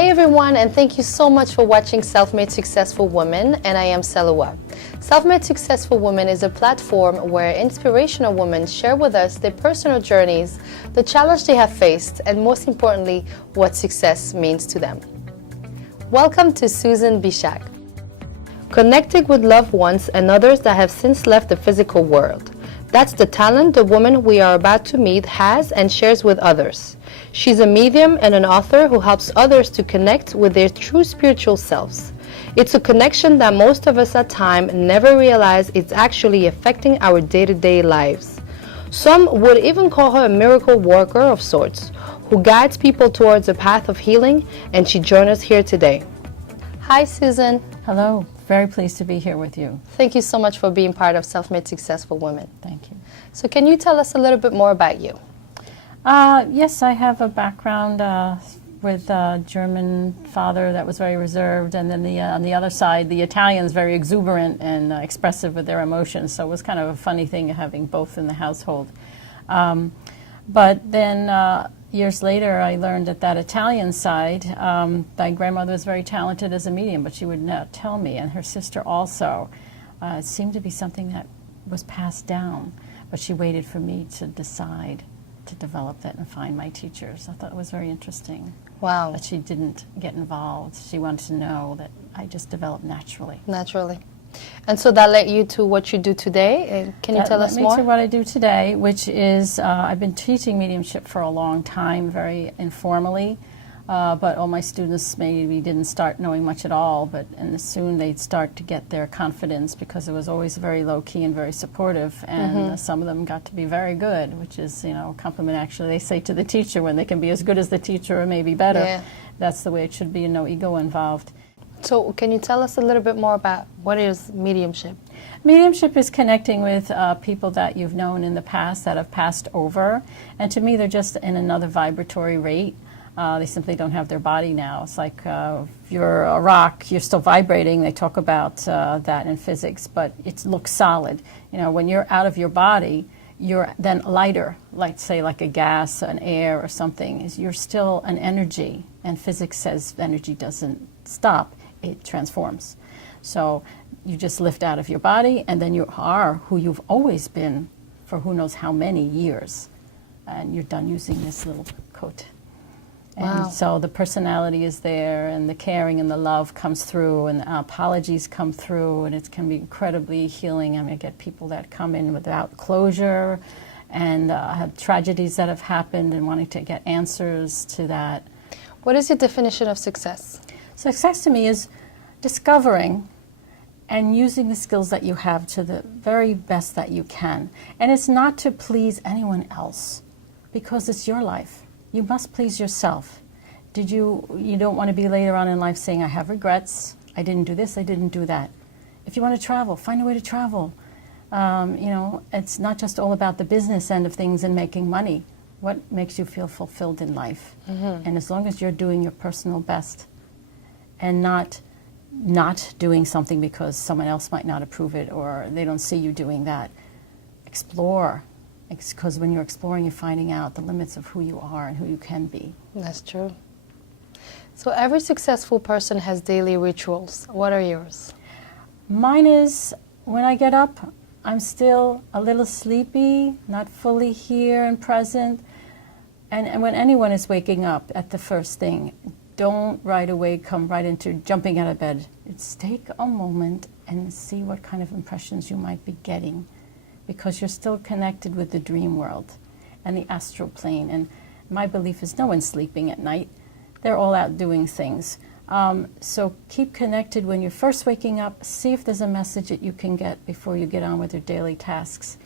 Hey everyone, and thank you so much for watching Self-Made Successful Women, and I am Saloua. Self-Made Successful Women is a platform where inspirational women share with us their personal journeys, the challenge they have faced, and most importantly, what success means to them. Welcome to Susan Bischak. Connecting with loved ones and others that have since left the physical world. That's the talent the woman we are about to meet has and shares with others. She's a medium and an author who helps others to connect with their true spiritual selves. It's a connection that most of us at times never realize it's actually affecting our day-to-day lives. Some would even call her a miracle worker of sorts, who guides people towards a path of healing, and she joins us here today. Hi, Susan. Hello. Very pleased to be here with you. Thank you so much for being part of Self-Made Successful Women. Thank you. So can you tell us a little bit more about you? Yes, I have a background with a German father that was very reserved, and then on the other side, the Italians very exuberant and expressive with their emotions. So it was kind of a funny thing having both in the household. But then years later, I learned that Italian side, my grandmother was very talented as a medium, but she would not tell me, and her sister also. It seemed to be something that was passed down, but she waited for me to decide to develop that and find my teachers. I thought it was very interesting. Wow. That she didn't get involved. She wanted to know that I just developed naturally. Naturally. And so that led you to what you do today. Can you tell us more? That led me to what I do today, which is I've been teaching mediumship for a long time, very informally. But all my students maybe didn't start knowing much at all, and soon they'd start to get their confidence because it was always very low-key and very supportive, and some of them got to be very good, which is, you know, a compliment actually they say to the teacher when they can be as good as the teacher or maybe better. Yeah. That's the way it should be, and no ego involved. So can you tell us a little bit more about what is mediumship? Mediumship is connecting with people that you've known in the past that have passed over, and to me they're just in another vibratory rate. They simply don't have their body now. It's like if you're a rock, you're still vibrating. They talk about that in physics, but it looks solid. You know, when you're out of your body, you're then lighter, like say like a gas, an air or something. You're still an energy, and physics says energy doesn't stop, it transforms. So you just lift out of your body, and then you are who you've always been for who knows how many years, and you're done using this little coat. And wow. So the personality is there, and the caring and the love comes through, and the apologies come through, and it can be incredibly healing. I mean, I get people that come in without closure and have tragedies that have happened and wanting to get answers to that. What is your definition of success? Success to me is discovering and using the skills that you have to the very best that you can. And it's not to please anyone else, because it's your life. You must please yourself. You don't want to be later on in life saying, I have regrets, I didn't do this, I didn't do that. If you want to travel, find a way to travel. You know, it's not just all about the business end of things and making money. What makes you feel fulfilled in life? And as long as you're doing your personal best and not doing something because someone else might not approve it or they don't see you doing that, explore. Because when you're exploring, you're finding out the limits of who you are and who you can be. That's true. So every successful person has daily rituals. What are yours? Mine is, when I get up, I'm still a little sleepy, not fully here and present. And when anyone is waking up at the first thing, don't right away come right into jumping out of bed. It's take a moment and see what kind of impressions you might be getting, because you're still connected with the dream world and the astral plane. And my belief is no one's sleeping at night. They're all out doing things. So keep connected when you're first waking up. See if there's a message that you can get before you get on with your daily tasks.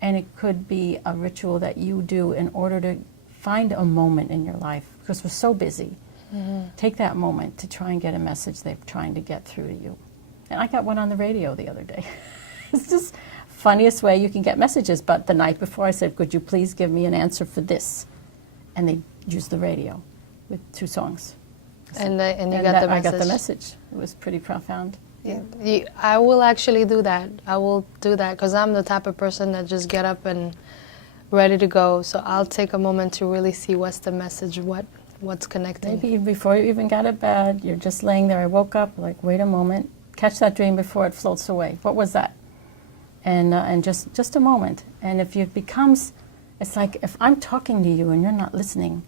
And it could be a ritual that you do in order to find a moment in your life, because we're so busy. Take that moment to try and get a message they're trying to get through to you. And I got one on the radio the other day. It's just funniest way you can get messages. But the night before I said, could you please give me an answer for this? And they used the radio with 2 songs. And you got the message. I got the message. It was pretty profound. Yeah. I will actually do that. I will do that because I'm the type of person that just get up and ready to go. So I'll take a moment to really see what's the message, what What's connecting? Maybe before you even got out of bed, you're just laying there. I woke up, like, wait a moment, catch that dream before it floats away. What was that? And just a moment. And if it becomes, it's like if I'm talking to you and you're not listening,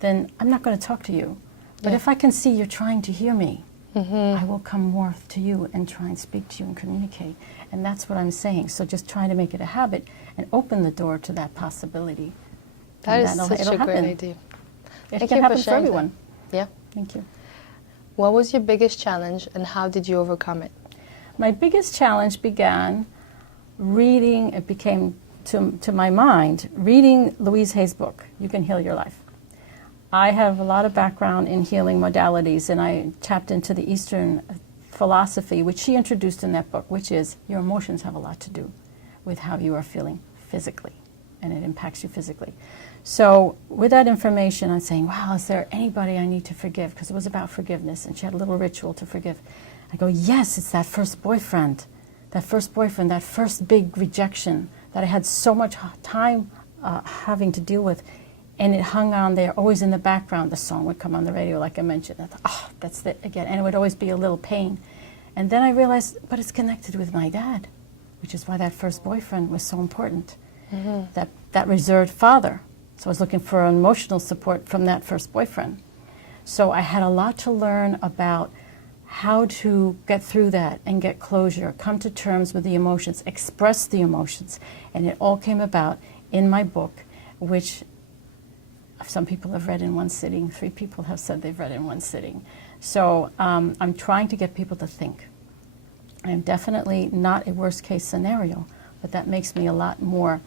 then I'm not going to talk to you. But if I can see you're trying to hear me, I will come more to you and try and speak to you and communicate. And that's what I'm saying. So just try to make it a habit and open the door to that possibility. That is such a great idea. It can happen for everyone. Yeah. Thank you. What was your biggest challenge and how did you overcome it? My biggest challenge began reading, it became to my mind, reading Louise Hay's book, You Can Heal Your Life. I have a lot of background in healing modalities, and I tapped into the Eastern philosophy, which she introduced in that book, which is your emotions have a lot to do with how you are feeling physically, and it impacts you physically. So with that information, I'm saying, wow, is there anybody I need to forgive? Because it was about forgiveness, and she had a little ritual to forgive. I go, yes, it's that first boyfriend, that first big rejection that I had so much time having to deal with. And it hung on there, always in the background. The song would come on the radio, like I mentioned. I thought, oh, that's it again. And it would always be a little pain. And then I realized, but it's connected with my dad, which is why that first boyfriend was so important. That reserved father. So I was looking for emotional support from that first boyfriend. So I had a lot to learn about how to get through that and get closure, come to terms with the emotions, express the emotions. And it all came about in my book, which some people have read in one sitting. 3 people have said they've read in one sitting. So I'm trying to get people to think. I'm definitely not a worst-case scenario, but that makes me a lot more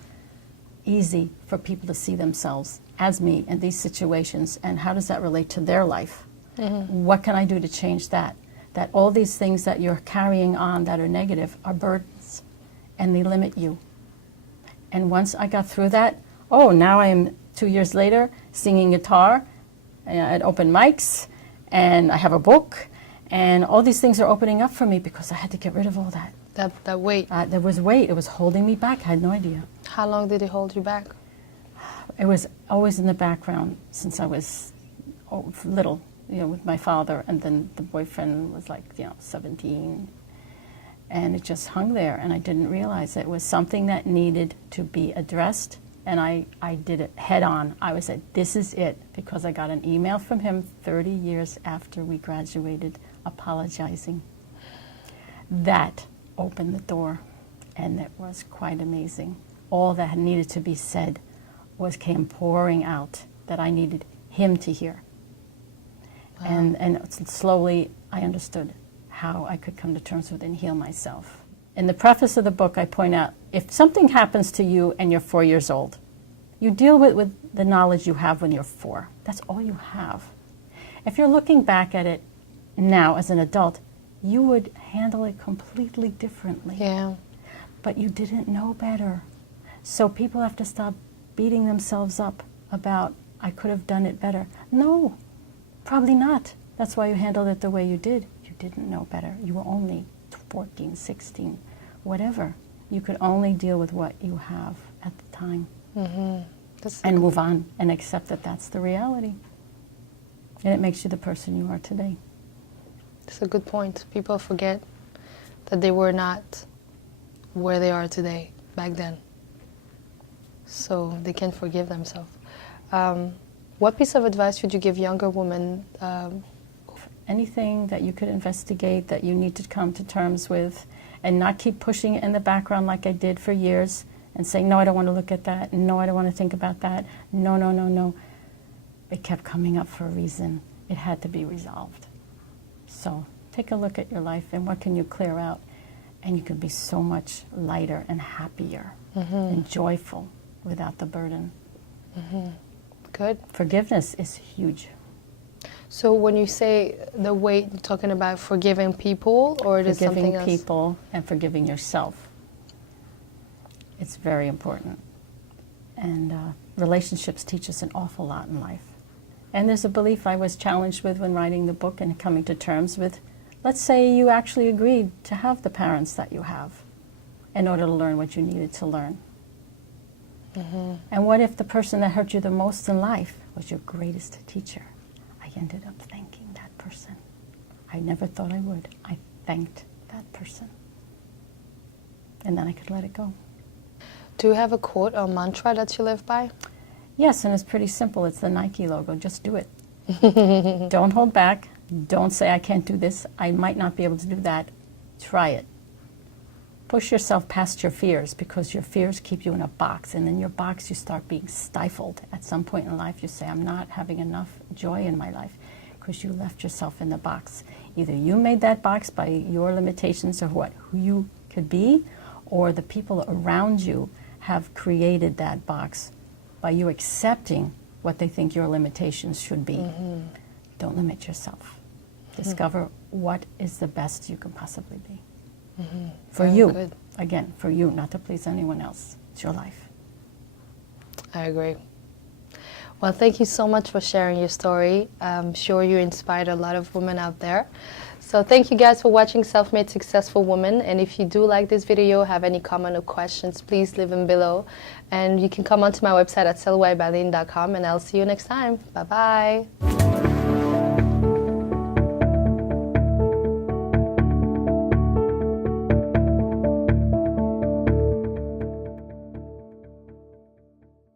easy for people to see themselves as me in these situations, and how does that relate to their life? What can I do to change that? That all these things that you're carrying on that are negative are burdens, and they limit you. And once I got through that, oh, now I am 2 years later singing guitar at open mics, and I have a book, and all these things are opening up for me because I had to get rid of all that. That weight. There was weight. It was holding me back. I had no idea. How long did it hold you back? It was always in the background since I was little, with my father, and then the boyfriend was like, 17. And it just hung there, and I didn't realize it was something that needed to be addressed, and I did it head on. I was like, this is it, because I got an email from him 30 years after we graduated apologizing. That opened the door, and it was quite amazing. All that needed to be said came pouring out that I needed him to hear. Wow. And slowly I understood how I could come to terms with it and heal myself. In the preface of the book, I point out, if something happens to you and you're 4 years old, you deal with the knowledge you have when you're 4. That's all you have. If you're looking back at it now as an adult, you would handle it completely differently. Yeah. But you didn't know better. So people have to stop beating themselves up about, I could have done it better. No, probably not. That's why you handled it the way you did. You didn't know better. You were only 14, 16, whatever. You could only deal with what you have at the time. And move on and accept that that's the reality. And it makes you the person you are today. It's a good point. People forget that they were not where they are today, back then. So they can forgive themselves. What piece of advice would you give younger women? Anything that you could investigate that you need to come to terms with, and not keep pushing it in the background like I did for years and saying, no, I don't want to look at that. No, I don't want to think about that. No, no, no, no. It kept coming up for a reason. It had to be resolved. So take a look at your life and what can you clear out, and you can be so much lighter and happier and joyful without the burden. Good. Forgiveness is huge. So when you say the weight, you're talking about forgiving people, or it is something else? Forgiving people and forgiving yourself. It's very important. And relationships teach us an awful lot in life. And there's a belief I was challenged with when writing the book and coming to terms with, let's say you actually agreed to have the parents that you have in order to learn what you needed to learn. And what if the person that hurt you the most in life was your greatest teacher? I ended up thanking that person. I never thought I would. I thanked that person. And then I could let it go. Do you have a quote or mantra that you live by? Yes, and it's pretty simple. It's the Nike logo. Just do it. Don't hold back. Don't say, I can't do this. I might not be able to do that. Try it. Push yourself past your fears, because your fears keep you in a box. And in your box, you start being stifled. At some point in life, you say, I'm not having enough joy in my life, because you left yourself in the box. Either you made that box by your limitations of who you could be, or the people around you have created that box by you accepting what they think your limitations should be. Don't limit yourself. Discover what is the best you can possibly be. For Very you. good. Again, for you, not to please anyone else. It's your life. I agree. Well, thank you so much for sharing your story. I'm sure you inspired a lot of women out there. So thank you guys for watching Self-Made Successful Woman. And if you do like this video, have any comment or questions, please leave them below. And you can come onto my website at salouaibaleine.com, and I'll see you next time. Bye-bye.